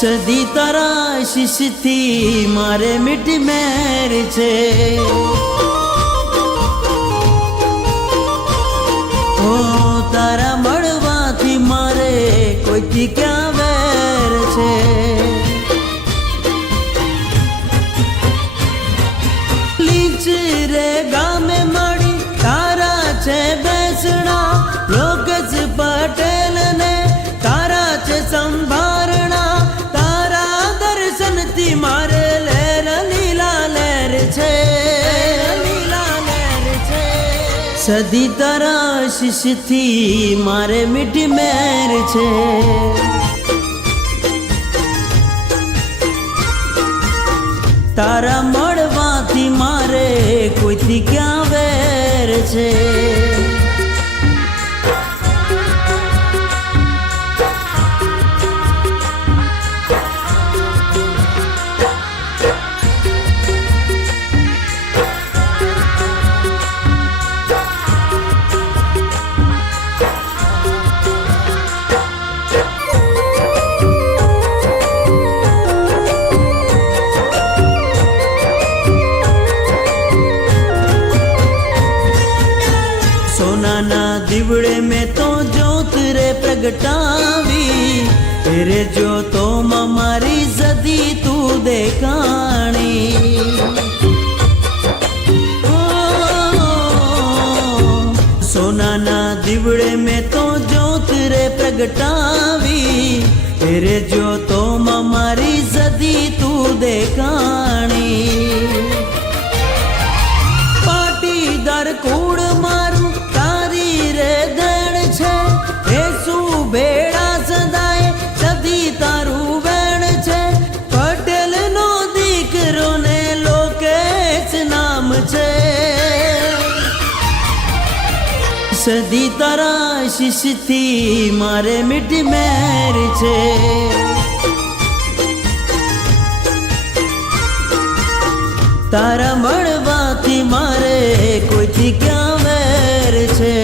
સદી તારા આશીષથી મારે મીઠી મેર છે। ઓ તારા મળવાથી મારે કોઈથી ક્યાં વેર છે। લીચ રે ગામે મળી તારા છે બેસણા, લોકસ પટેલ ને તારા છે સંભારણા, તારા દર્શનથી મારે લહેર લીલા લહેર છે, લીલા લહેર છે। સદી તારા આશીષથી મારે મીઠી મેર છે। તારા મળવાથી મારે કોઈથી ક્યાં વેર છે। सोना दिवड़े में तो जोत रे प्रगटावी, तेरे जोतो मारी सदी तू देखाणी। सोना ना दिवड़े में तो जोत रे प्रगटावी, तेरे जोतो मारी सदी तू देखाणी। पाटीदार कूड़ मारू बेड़ा सदाए सदी तारू वेण छे, पटेल नो दीकरो ने लोकेश नाम छे। सदी तारा आशीषथी मारे मीठी मेर छे। तारा मळवाथी मारे कोईथी क्यां वेर छे।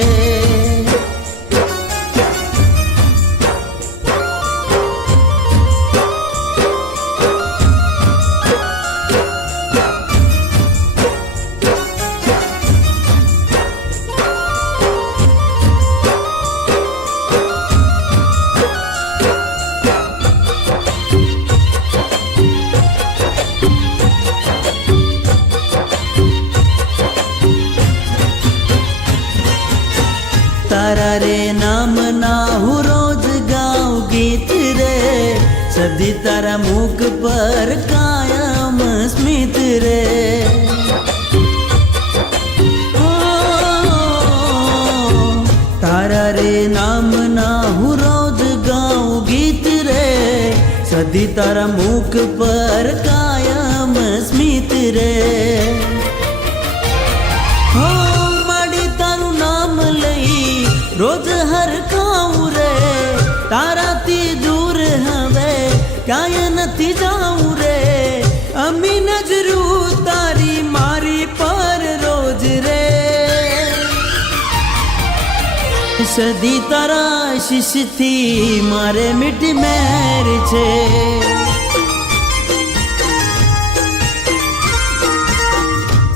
तारा रे नाम ना हूँ रोज गाँव गीत रे, सदी तारा मुख पर कायम स्मित रे। ओ, तारा रे नाम ना हूँ रोज गाँव गीत रे, सदी तारा मुख पर कायम स्मित रे। रोज हर खाऊं रे तारा ती दूर हवे काय नथी जाऊं रे, अमी नजरू तारी मारी पर रोज रे। सदी तारा आशीषथी मारे मीठी मेर छे।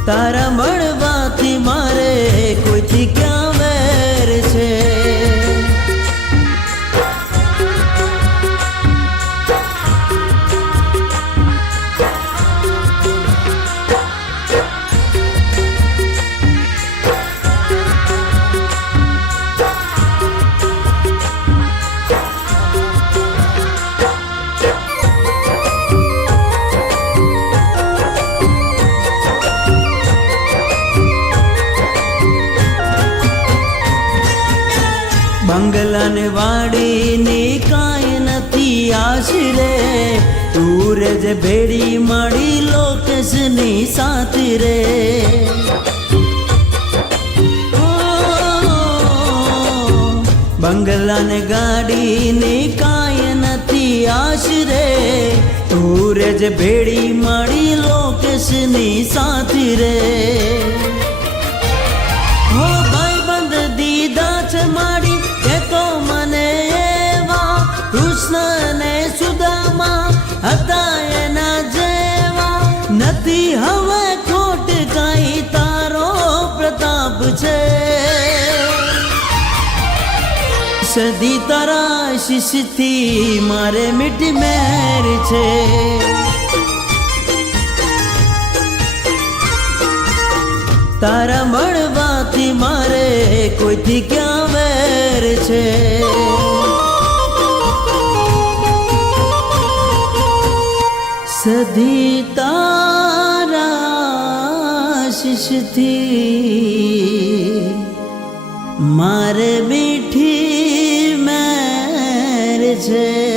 तारा मळवाथी मारे कोईथी क्यां वेर छे। बंगला ने वाड़ी ने काय नथी आशरे, दूर जे भेड़ी माड़ी लोकेश नी साथ रे। बंगला ने गाड़ी ने काय नथी आशरे, दूर जे भेड़ी माड़ी लोकेश नी साथ रे। हो भाई बंद दीदा छे माड़ी तो मने एवा कृष्ण ने सुदामा હતા એના જેવા નથી હવે ખોટ કાંઈ તારો પ્રતાપ છે સદી તારા શિશથી મારે મીઠી મેર છે તારા મળવાથી મારે કોઈથી ક્યાં વેર છે સદી તારા શિશથી મારે મીઠી મેર છે